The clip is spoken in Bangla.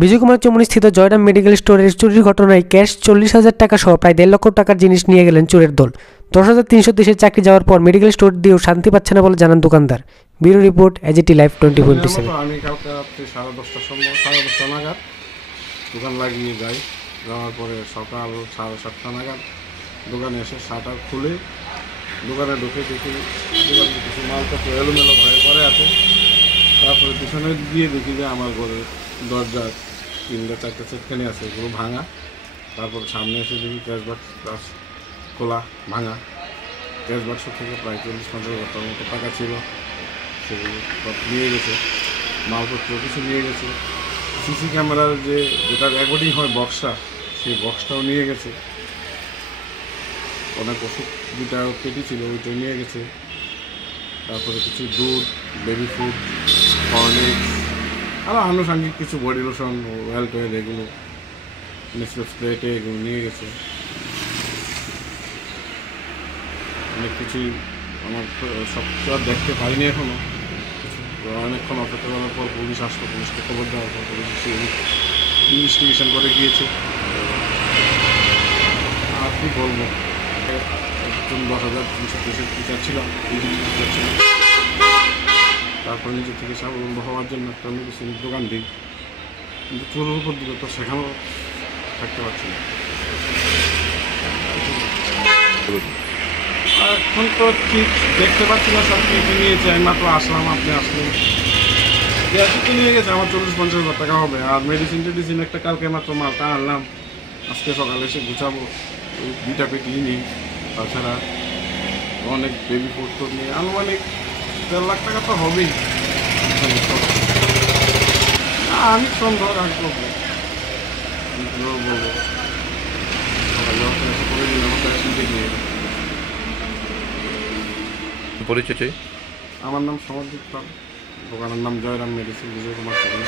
বিজয় কুমার চৌমুহনী স্থিত জয়রাম মেডিকেল স্টোরের চুরির ঘটনায় ক্যাশ 40,000 টাকা সহ প্রায় 1.5 লক্ষ টাকার জিনিস নিয়ে গেলেন চোরের দল। 10,330 চাকরি যাওয়ার পর মেডিকেল স্টোর দিয়েও শান্তি পাচ্ছে না বলে জানান দোকানদার। Bureau report, AGT live 24/7। আমি কালকে রাত্রি 10:30টার সময় 10:30 নাগাদ দোকান লাগিয়ে যাই। যাওয়ার পরে সকাল 7:30 নাগাদ দোকানে এসে শাটার খুলে দোকানে ঢুকে দেখি দোকানে কিছু মালপত্র এলোমেলো ঘরে আছে। তারপরে পিছনে গিয়ে দেখি যে আমার ঘরের দরজা 3-4টা সেটখানি আছে, এগুলো ভাঙা। তারপর সামনে এসে দেখি ক্যাশ বাক্স খোলা, ভাঙা। ক্যাশ বাক্স থেকে প্রায় 40-50,000 মতো টাকা ছিল, সেগুলো সব নিয়ে গেছে। মালপত্র কিছু নিয়ে গেছে। সিসি ক্যামেরার যেটা রেকর্ডিং হয় বক্সটা, সেই বক্সটাও নিয়ে গেছে। অনেক ওষুধ যেটা পেটি ছিল ওইটাও নিয়ে গেছে। তারপরে কিছু দুধ, বেবি ফুড, হরলিক্স, আরও আনুষঙ্গিক কিছু বডি লোশন, অয়েল এগুলো, নেসলে স্প্রেটে এগুলো নিয়ে গেছে। অনেক কিছুই আমার সব তো আর দেখতে পারিনি এখনও। অনেকক্ষণ অপেক্ষা করার পর পুলিশ আসলো, পুলিশকে খবর দেওয়ার পর পুলিশ ইনভেস্টিগেশন করে গিয়েছে। আর কি বলবো, একজন 10,330 টিচার ছিলাম, টিচার ছিলাম। তারপর নিজের থেকে স্বাবলম্বী হওয়ার জন্য একটা মেডিসিনের দোকান দিই, কিন্তু চোরের উপর দিকে তো সেখানেও থাকতে পারছি না। এখন তো ঠিক দেখতে পাচ্ছি না, সব কিছু নিয়েছে। আমি মাত্র আসলাম, আপনি আসলেন, তো নিয়ে গেছে। আমার 40-50,000 টাকা হবে। আর মেডিসিন একটা কালকে মাত্র মালটা আনলাম, আজকে সকালে এসে গুছাবো। ওই 2টা পেটি নিই, তাছাড়া অনেক বেবি ফুড তো নিয়ে আনুমানিক 1.5 লাখ টাকা তো হবেই। আমি সন্দেহ রাখবো, বলবো সকালে এসে করে দিন আমার পেশেন্টে নিয়ে। পরিচয়? আমার নাম সমরজিৎ পাল, দোকানের নাম জয়রাম মেডিসিন, বিজয় কুমার চৌমুহনী।